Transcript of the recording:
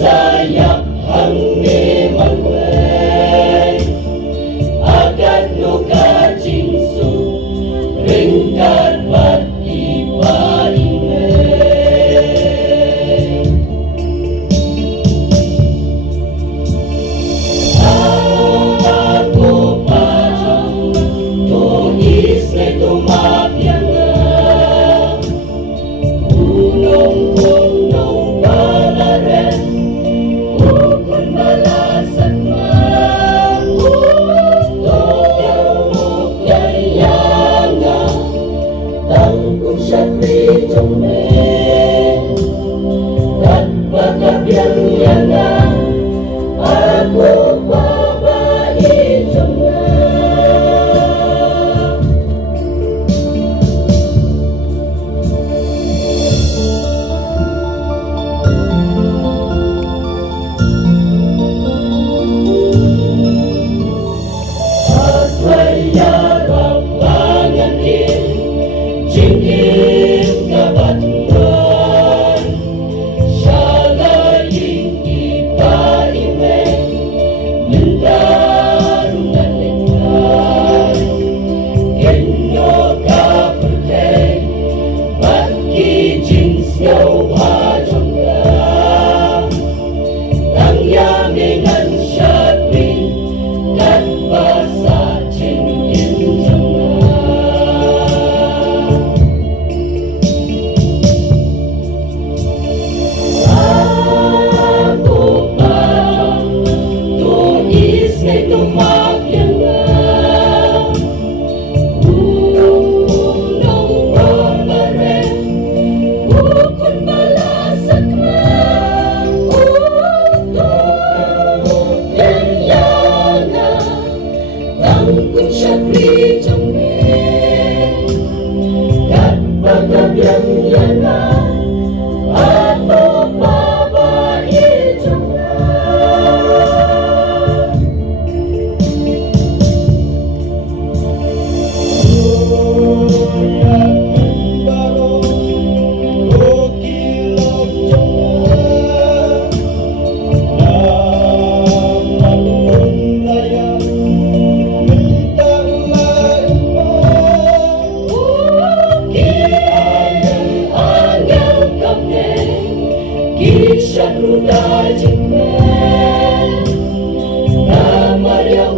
Sayap hangge magway agad no kajingsu ringkat pat ipaingay ako pa tulis na tumapyan na unong kong palaren ukon malasat mautong yang mukyayanga tangkong siya kritong me at pagkabiyang yanga ako babaitong na Yarang panganin, jingin kabatuan, syalaying ipaimeng, mendarungan lingkar, genyo kaputeng, bagi jins yaw pajongga, tang yamingan syatwin, kan basa kung siya kritong me kat pagkabiyang yana ako babaitong na uyak baro ukilog jona namalun raya Kisah ruda jengmen, kamar yang